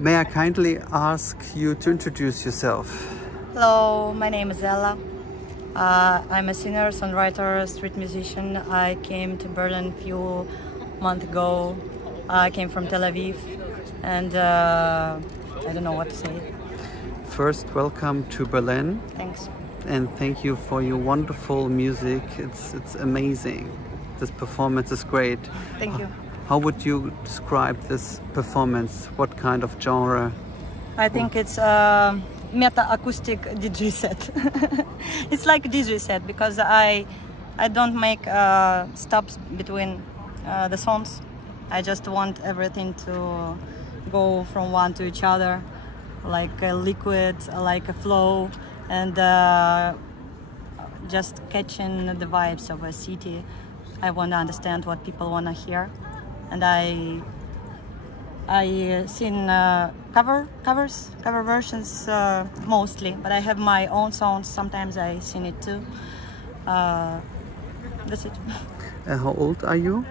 May I kindly ask you to introduce yourself? Hello, my name is Ella. I'm a singer, songwriter, street musician. I came to Berlin a few months ago. I came from Tel Aviv, and I don't know what to say. First, welcome to Berlin. Thanks. And thank you for your wonderful music. It's amazing. This performance is great. Thank you. How would you describe this performance? What kind of genre? I think it's a meta-acoustic DJ set. It's like a DJ set because I don't make stops between the songs. I just want everything to go from one to each other, like a liquid, like a flow, and just catching the vibes of a city. I want to understand what people want to hear, and I sing cover versions mostly, but I have my own songs. Sometimes I sing it too. That's it. How old are you?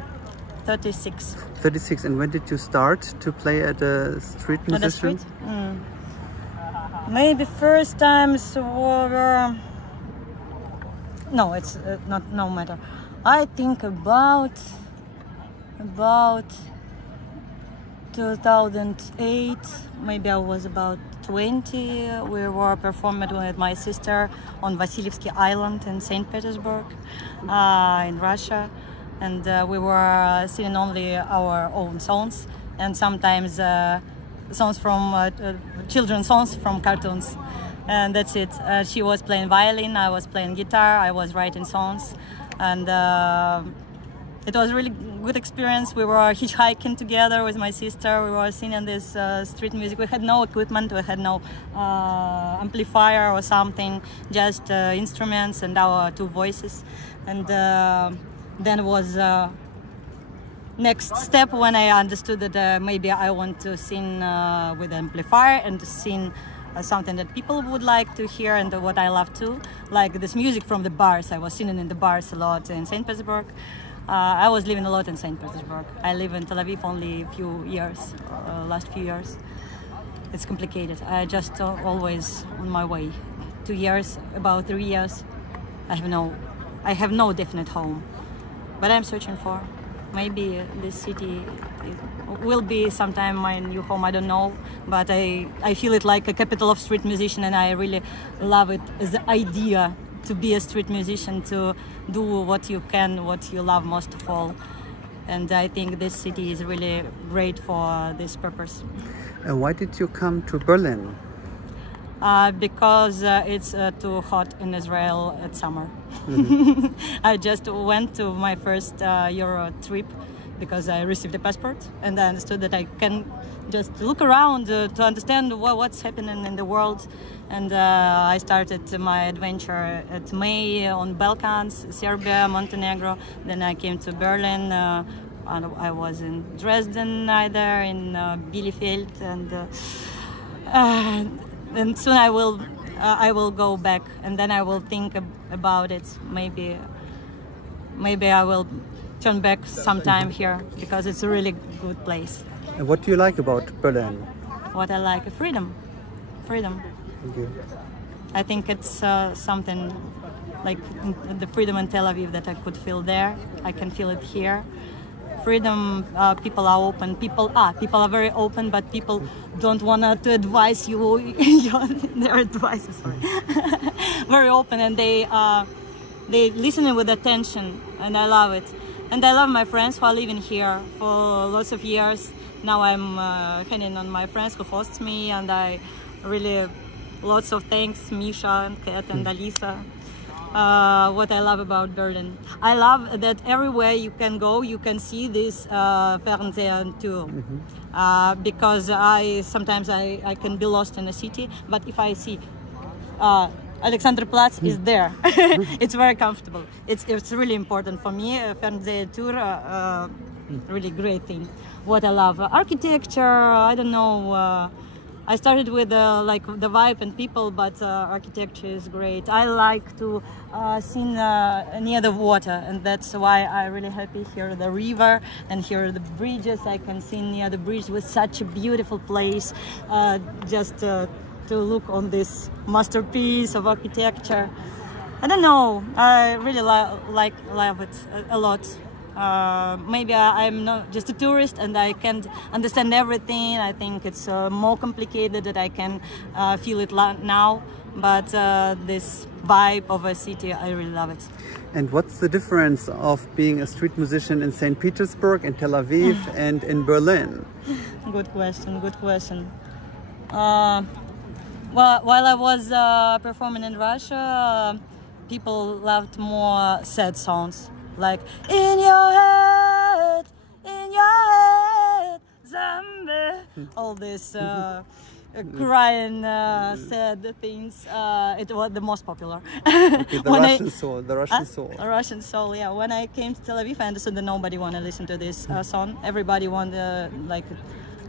36. 36. And when did you start to play at a street musician? At the street? Maybe first times were... No, it's not. No matter. I think about 2008. Maybe I was about 20. We were performing with my sister on Vasilievsky Island in St. Petersburg, in Russia. And we were singing only our own songs, and sometimes songs from children's songs from cartoons, and that's it. She was playing violin, I was playing guitar, I was writing songs, and it was a really good experience. We were hitchhiking together with my sister. We were singing this street music. We had no equipment, we had no amplifier or something, just instruments and our two voices. And then was next step when I understood that maybe I want to sing with an amplifier and to sing something that people would like to hear and what I love too, like this music from the bars. I was singing in the bars a lot in St. Petersburg. I was living a lot in St. Petersburg. I live in Tel Aviv only a few years, last few years. It's complicated. I just always on my way. 2 years, about 3 years. I have no definite home. But I'm searching for. Maybe this city will be sometime my new home, I don't know. But I feel it like a capital of street musician, and I really love it as the idea to be a street musician, to do what you can, what you love most of all. And I think this city is really great for this purpose. And why did you come to Berlin? Because it's too hot in Israel at summer. I just went to my first Euro trip because I received a passport, and I understood that I can just look around to understand what's happening in the world. And I started my adventure at May on Balkans, Serbia, Montenegro. Then I came to Berlin. I was in Dresden, either in Bielefeld, and soon I will go back, and then I will think about it. Maybe I will turn back sometime here because it's a really good place. And what do you like about Berlin? What I like, freedom. Thank you. I think it's something like the freedom in Tel Aviv that I could feel there. I can feel it here. Freedom, people are open. People are very open, but people don't want to advise you their advices. Very open, and they listen with attention, and I love it. And I love my friends who are living here for lots of years. Now I'm hanging on my friends who hosts me, and I really lots of thanks, Misha and Kat and Alisa. What I love about Berlin. I love that everywhere you can go, you can see this Fernsehen tour. Because sometimes I can be lost in a city, but if I see Alexanderplatz is there, it's very comfortable. It's really important for me. Fernsehen tour, really great thing. What I love, architecture. I don't know. I started with like the vibe and people, but architecture is great. I like to sing near the water, and that's why I'm really happy here the river and here the bridges. I can sing near the bridge with such a beautiful place, just to look on this masterpiece of architecture. I don't know. I really love it a lot. Maybe I'm not just a tourist and I can't understand everything. I think it's more complicated that I can feel it now. But this vibe of a city, I really love it. And what's the difference of being a street musician in St. Petersburg, in Tel Aviv, and in Berlin? Good question. Good question. Well, while I was performing in Russia, people loved more sad songs. Like in your head, zombie. All this crying, sad things. It was the most popular. Okay, the Russian soul, the Russian soul. Russian soul, yeah. When I came to Tel Aviv, I understood that nobody wanted to listen to this song. Everybody wanted like,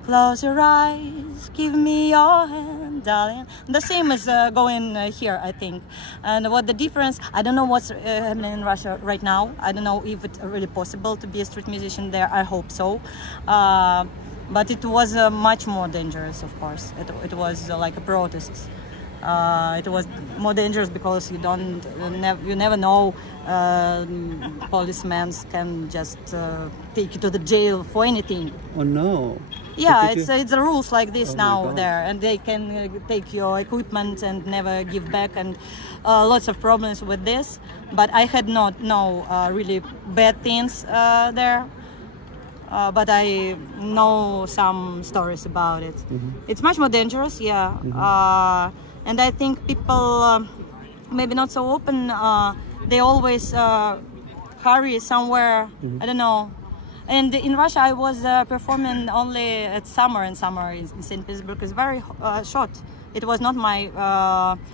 close your eyes, give me your hand, darling. The same as going here, I think. And what the difference, I don't know what's happening in Russia right now. I don't know if it's really possible to be a street musician there. I hope so. But it was much more dangerous, of course. It was like a protest. It was more dangerous because you never know. Policemen can just take you to the jail for anything. Oh no! Yeah, it's the rules like this now there, and they can take your equipment and never give back, and lots of problems with this. But I had no really bad things there. But I know some stories about it. It's much more dangerous, yeah. And I think people maybe not so open. They always hurry somewhere. I don't know. And in Russia, I was performing only at summer, and summer in St. Petersburg is very short. It was not my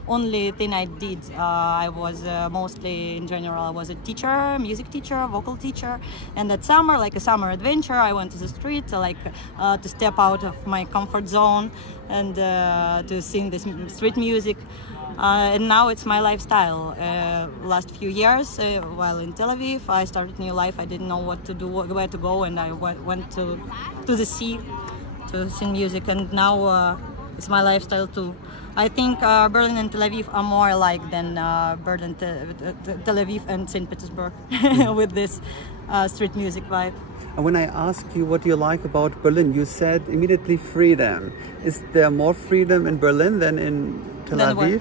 only thing I did. I was mostly, in general, I was a teacher, music teacher, vocal teacher. And that summer, like a summer adventure, I went to the street, to step out of my comfort zone and to sing this street music. And now it's my lifestyle. Last few years, while in Tel Aviv, I started a new life. I didn't know what to do, where to go, and I went to the sea to sing music. And now it's my lifestyle too. I think Berlin and Tel Aviv are more alike than Berlin, Tel Aviv and St. Petersburg with this street music vibe. And when I asked you what you like about Berlin, you said immediately freedom. Is there more freedom in Berlin than in Tel Aviv?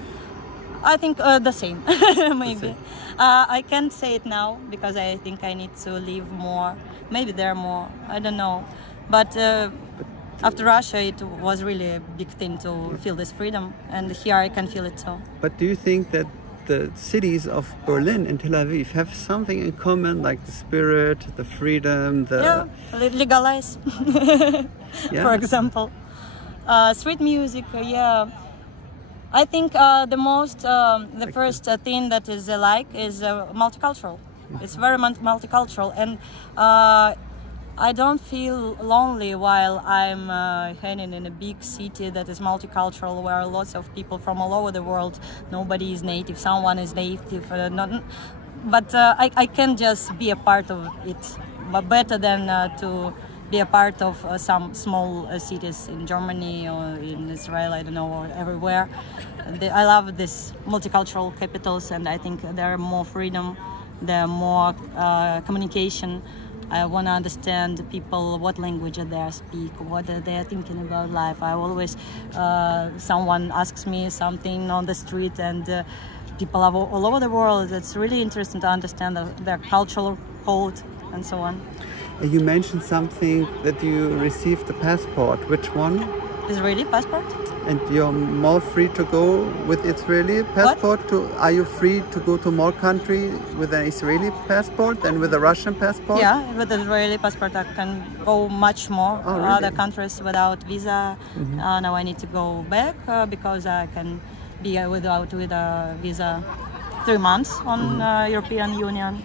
I think the same, maybe. The same. I can't say it now because I think I need to live more. Maybe there are more, I don't know. But after Russia, it was really a big thing to feel this freedom, and here I can feel it too. But do you think that the cities of Berlin and Tel Aviv have something in common, like the spirit, the freedom, the... Yeah, legalize, for example. Street music, yeah. I think the first thing that is alike is multicultural. It's very multicultural, and I don't feel lonely while I'm hanging in a big city that is multicultural, where lots of people from all over the world. Nobody is native, someone is native, but I can just be a part of it, but better than to be a part of some small cities in Germany or in Israel, I don't know, or everywhere. I love these multicultural capitals, and I think there are more freedom, there are more communication. I want to understand people, what language they speak, what they are thinking about life. I always, someone asks me something on the street, and people all over the world. It's really interesting to understand their cultural code and so on. You mentioned something that you received a passport. Which one? Israeli passport. And you're more free to go with Israeli passport? Are you free to go to more countries with an Israeli passport than with a Russian passport? Yeah, with the Israeli passport I can go much more other countries without visa. Now I need to go back because I can be with a visa 3 months on European Union.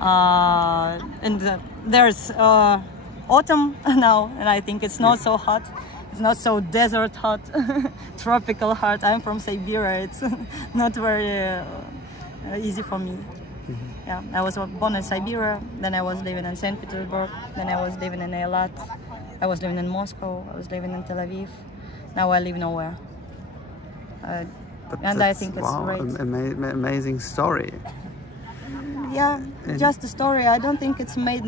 And there's autumn now, and I think it's not so hot. It's not so desert hot, tropical hot. I'm from Siberia. It's not very easy for me. Yeah, I was born in Siberia, then I was living in St. Petersburg, then I was living in Eilat, I was living in Moscow, I was living in Tel Aviv. Now I live nowhere. And I think it's great. Amazing story. Yeah, just a story. I don't think it's made.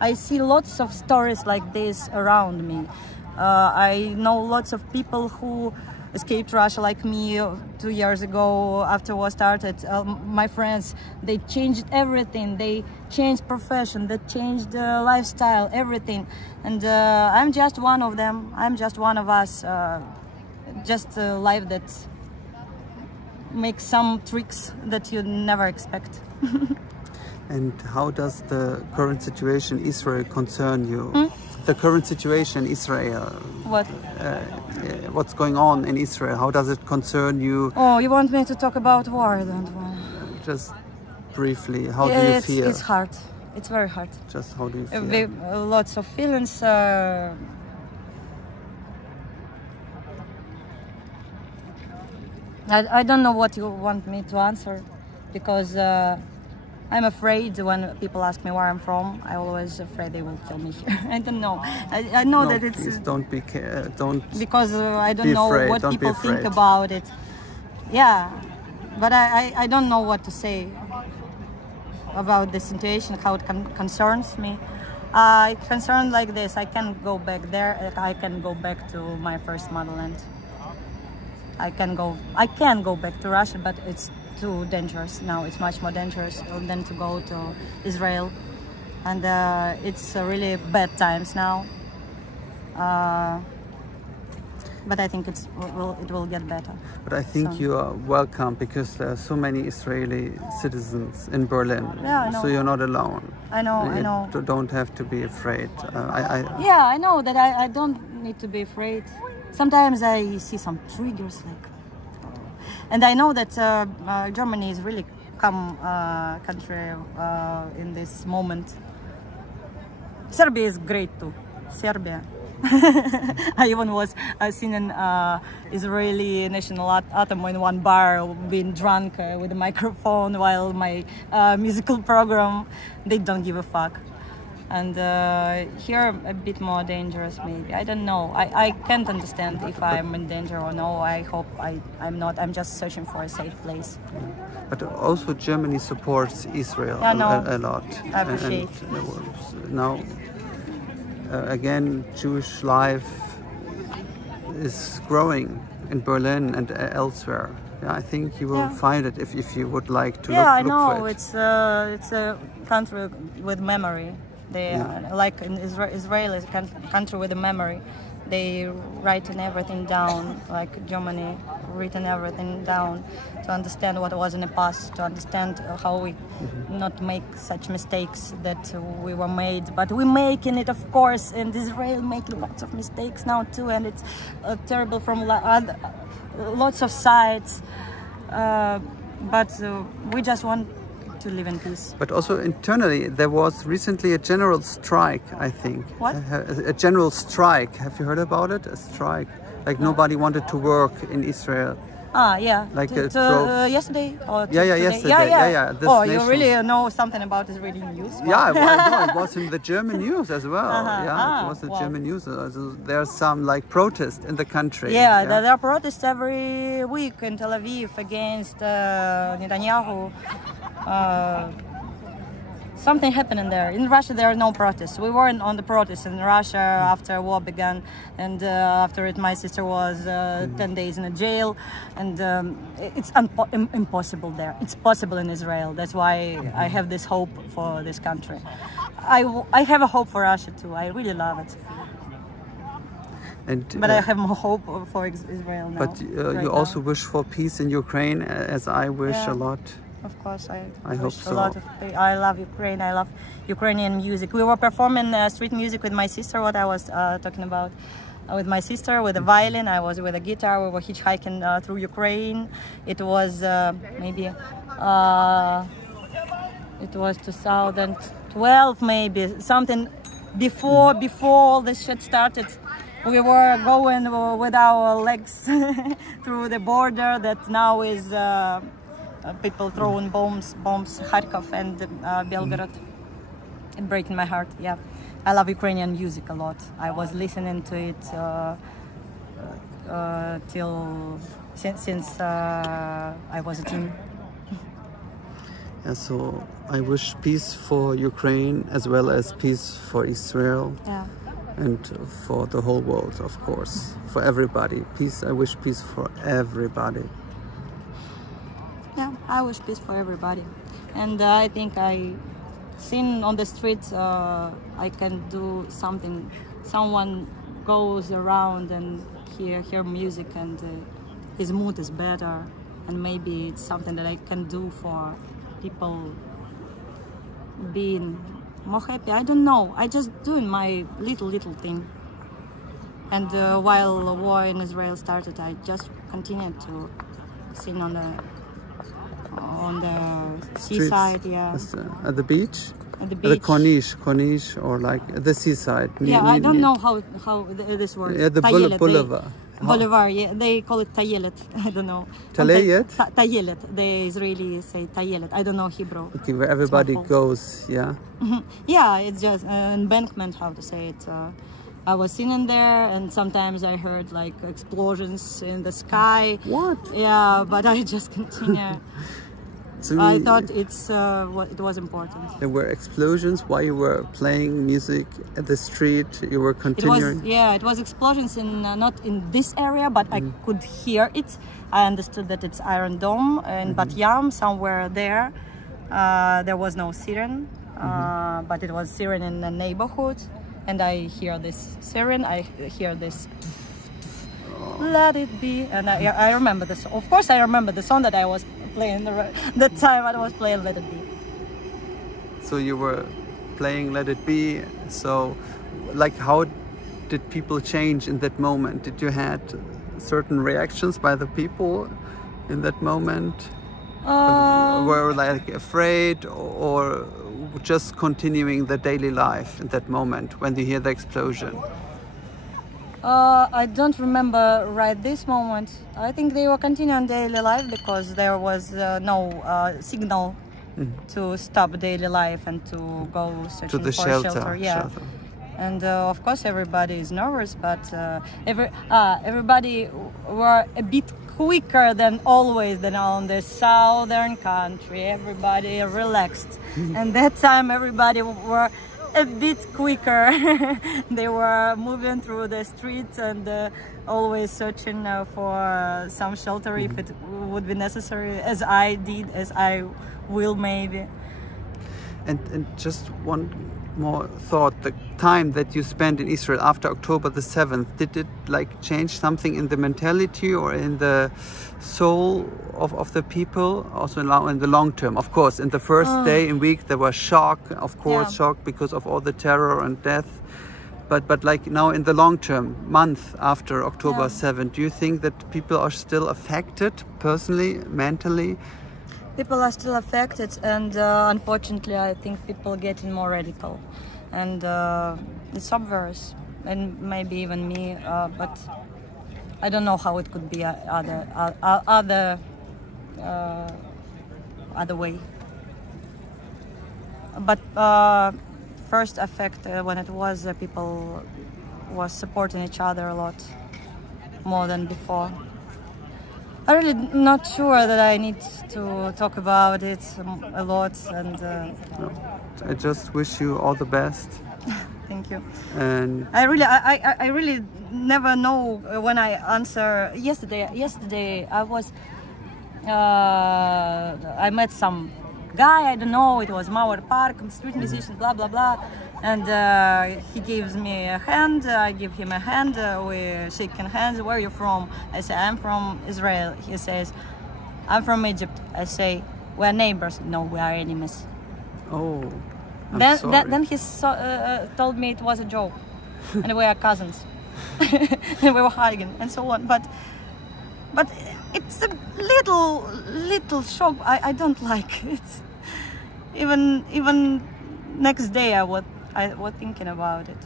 I see lots of stories like this around me. I know lots of people who escaped Russia like me 2 years ago after war started. My friends, they changed everything. They changed profession, they changed lifestyle, everything. And I'm just one of them. I'm just one of us. Just a life that makes some tricks that you never expect. And how does the current situation in Israel concern you? The current situation in Israel. What? What's going on in Israel? How does it concern you? Oh, you want me to talk about war? I don't want. Just briefly, how do you feel? It's hard. It's very hard. Just how do you feel? Lots of feelings. I don't know what you want me to answer, because I'm afraid when people ask me where I'm from. I'm always afraid they will kill me here. I don't know. I know that it's. Please don't be. Don't. Because I don't know what people think about it. Yeah, but I don't know what to say about the situation, how it concerns me. It's concerned like this. I can go back there. I can go back to my first motherland. I can go back to Russia, but it's too dangerous now. It's much more dangerous than to go to Israel, and it's really bad times now. But I think it will get better. But I think you are welcome, because there are so many Israeli citizens in Berlin. Yeah, I know. So you're not alone. I know. I know. You don't have to be afraid. Yeah, I know that I don't need to be afraid. Sometimes I see some triggers, and I know that Germany is really calm country in this moment. Serbia is great too. Serbia. I even was singing Israeli national anthem in one bar, being drunk with a microphone while my musical program. They don't give a fuck. And here a bit more dangerous maybe. I don't know. I can't understand if I'm in danger or no. I hope I'm not. I'm just searching for a safe place. But also Germany supports Israel a lot. I appreciate. And now again, Jewish life is growing in Berlin and elsewhere. Yeah, I think you will find it if you would like to look I know. For it. It's a country with memory. Like in Israel is a country with a memory. They written everything down, like Germany written everything down to understand what was in the past, to understand how we not make such mistakes that we were made. But we're making it, of course, and Israel making lots of mistakes now too, and it's terrible from lots of sides. But we just want to live in peace. But also internally, there was recently a general strike, I think. What? A general strike. Have you heard about it? A strike. Like nobody wanted to work in Israel. Ah, yeah. Like yesterday? Or yesterday. Yeah. Oh, you really know something about Israeli news? Wow. Yeah, well, it was in the German news as well. It was the German news. There's some like protest in the country. Yeah, there are protests every week in Tel Aviv against Netanyahu. Something happening there. In Russia, there are no protests. We weren't on the protests in Russia after war began, and after it, my sister was 10 days in a jail, and it's impossible there. It's possible in Israel. That's why I have this hope for this country. I have a hope for Russia too. I really love it. But I have more hope for Israel now. But you also wish for peace in Ukraine, as I wish a lot. Of course, I hope so. I love Ukraine. I love Ukrainian music. We were performing street music with my sister, what I was talking about. With my sister, with a violin. I was with a guitar. We were hitchhiking through Ukraine. It was maybe, it was 2012 maybe, something before all this shit started. we were going with our legs through the border that now is people throwing bombs, Kharkov and Belgorod. It breaking my heart. Yeah, I love Ukrainian music a lot. I was listening to it since I was a teen. Yeah, so I wish peace for Ukraine as well as peace for Israel. Yeah. And for the whole world, of course, for everybody. Peace. I wish peace for everybody. Yeah, I wish peace for everybody. And I think I seen on the streets I can do something. Someone goes around and hear music and his mood is better, and maybe it's something that I can do for people being more happy. I don't know. I just doing my little thing. And while the war in Israel started, I just continued to sing on the seaside. Yeah. At the beach. At the beach. At the Corniche, or like at the seaside. Yeah, I don't know how this works. Yeah, the boulevard. Boulevard, yeah, they call it tayelet. I don't know. Tayelet? Tayelet. The Israelis say tayelet. I don't know Hebrew. Okay, where everybody goes, yeah? Yeah, it's just embankment, how to say it. I was sitting there, and sometimes I heard like explosions in the sky. What? Yeah, but I just continue. So I thought it was important. There were explosions while you were playing music at the street. You were continuing. It was explosions in not in this area, but I could hear it. I understood that it's Iron Dome in Bat Yam, somewhere there. There was no siren, but it was siren in the neighborhood, and I hear this siren. I hear this. Let it be, and I remember this. Of course, I remember the song that I was playing the time I was playing Let It Be. So you were playing Let It Be. So, like, how did people change in that moment? Did you had certain reactions by the people in that moment? Were like afraid, or just continuing the daily life in that moment when you hear the explosion? I don't remember right this moment. I think they were continuing daily life because there was no signal to stop daily life and to go searching to the for shelter. Yeah. Shelter. And of course everybody is nervous, but everybody were a bit quicker than always than on the southern country. Everybody relaxed. And that time everybody were a bit quicker. They were moving through the streets and always searching for some shelter if it would be necessary, as I did, as I will maybe. And just one more thought, the time that you spent in Israel after October the 7th, did it like change something in the mentality or in the soul of the people, also in the long term? Of course, in the first day and week there was shock, of course, shock because of all the terror and death, but like now in the long term, month after October 7th, do you think that people are still affected personally, mentally? People are still affected, and unfortunately I think people getting more radical, and it's obvious, and maybe even me, but I don't know how it could be other way. But first effect when it was people was supporting each other a lot more than before. I'm really not sure that I need to talk about it a lot, and I just wish you all the best. Thank you. And I really never know when I answer. Yesterday I was I met some guy, I don't know, it was Mauer Park, street musician, blah blah blah, and he gives me a hand, I give him a hand, we shaking hands. Where are you from? I say, I'm from Israel. He says, I'm from Egypt. I say, we're neighbors. No, we are enemies. Oh, then he told me it was a joke, and we are cousins, and we were hugging and so on. But it's a little shock. I don't like it. Even next day I was thinking about it.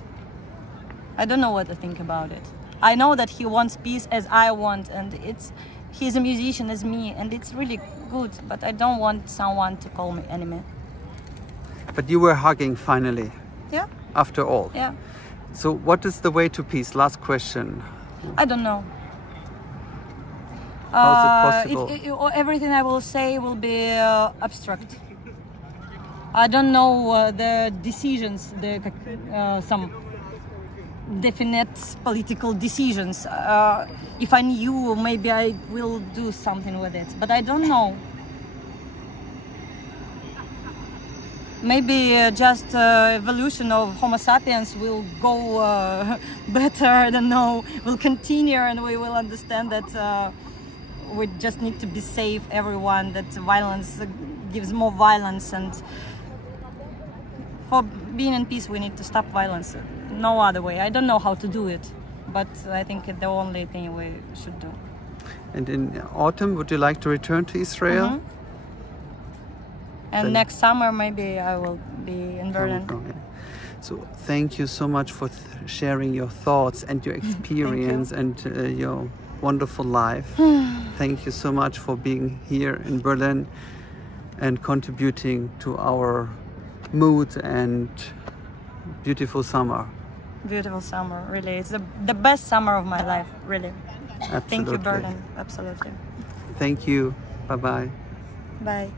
I don't know what to think about it. I know that he wants peace as I want, and he's a musician as me, and it's really good, but I don't want someone to call me enemy. But you were hugging finally, Yeah, after all. yeah. So what is the way to peace? Last question. I don't know. How is it possible? Everything I will say will be abstract. I don't know the decisions, some definite political decisions. If I knew, maybe I will do something with it, but I don't know. Maybe just evolution of Homo sapiens will go better, I don't know, will continue, and we will understand that we just need to be safe, everyone, that violence gives more violence, and for being in peace we need to stop violence. No other way. I don't know how to do it, but I think it's the only thing we should do. And in autumn, would you like to return to Israel? Mm-hmm. And next summer maybe I will be in Berlin. So thank you so much for sharing your thoughts and your experience and your wonderful life. Thank you so much for being here in Berlin and contributing to our mood and beautiful summer. Beautiful summer, really. It's the best summer of my life, really. Absolutely. Thank you, Berlin. Absolutely. Thank you. Bye-bye. Bye.